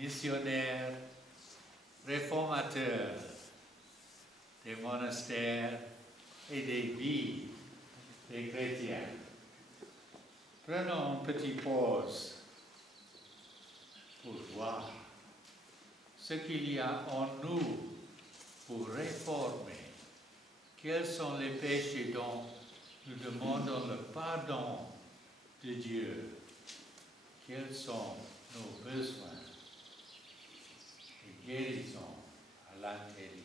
missionnaires, réformateurs des monastères et des vies des chrétiens. Prenons une petite pause pour voir ce qu'il y a en nous pour réformer. Quels sont les péchés dont nous demandons le pardon de Dieu? Quels sont nos besoins de guérison à l'intérieur?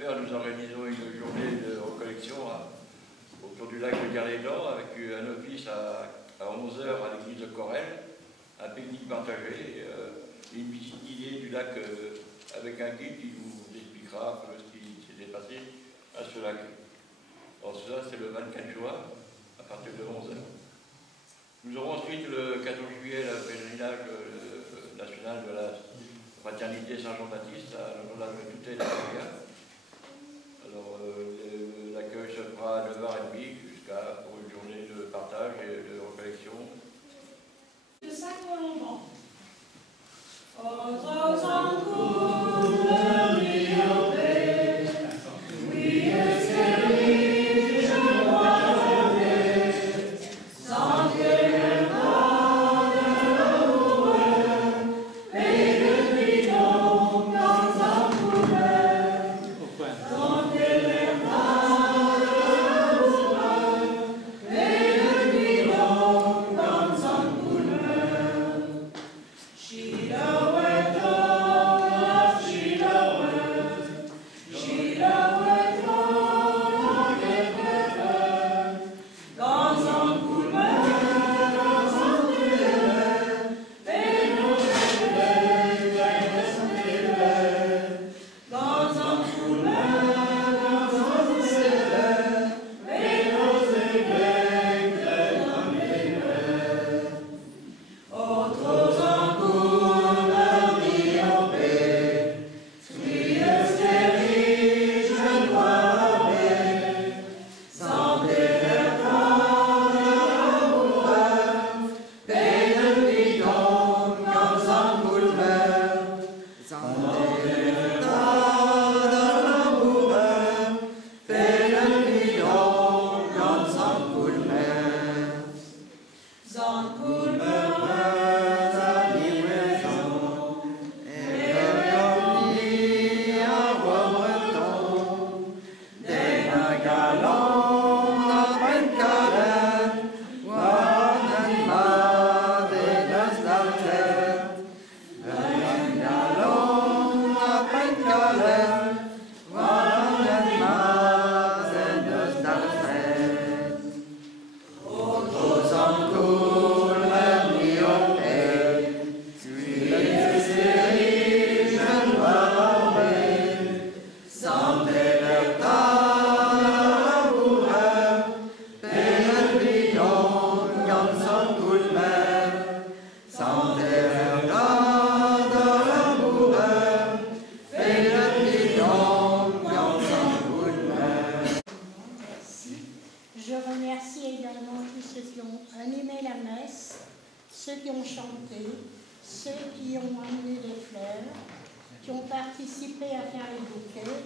Nous organisons une journée de recollection autour du lac de Galédan avec un office à 11 h à l'église de Corrèze, un pique-nique partagé, une visite guidée du lac avec un guide qui nous expliquera ce qui s'était passé à ce lac. Alors cela c'est le 24 juin à partir de 11 h. Nous aurons ensuite le 14 juillet le pèlerinage national de la fraternité Saint-Jean-Baptiste à Notre-Dame de Toutet-la-Rivière. Alors, l'accueil se fera à 9 h 30 pour une journée de partage et de recollection. De Saint-Colomban. qui ont chanté, ceux qui ont amené des fleurs, qui ont participé à faire les bouquets,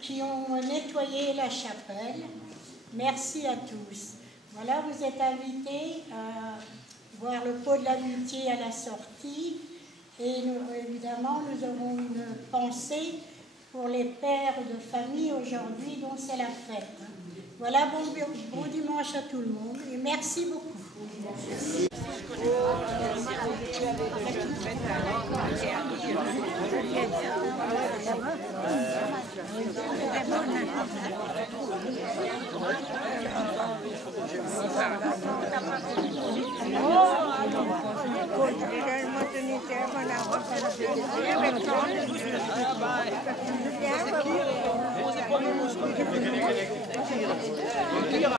qui ont nettoyé la chapelle. Merci à tous. Voilà, vous êtes invités à voir le pot de l'amitié à la sortie. Et évidemment, nous aurons une pensée pour les pères de famille aujourd'hui dont c'est la fête. Voilà, bon dimanche à tout le monde et merci beaucoup.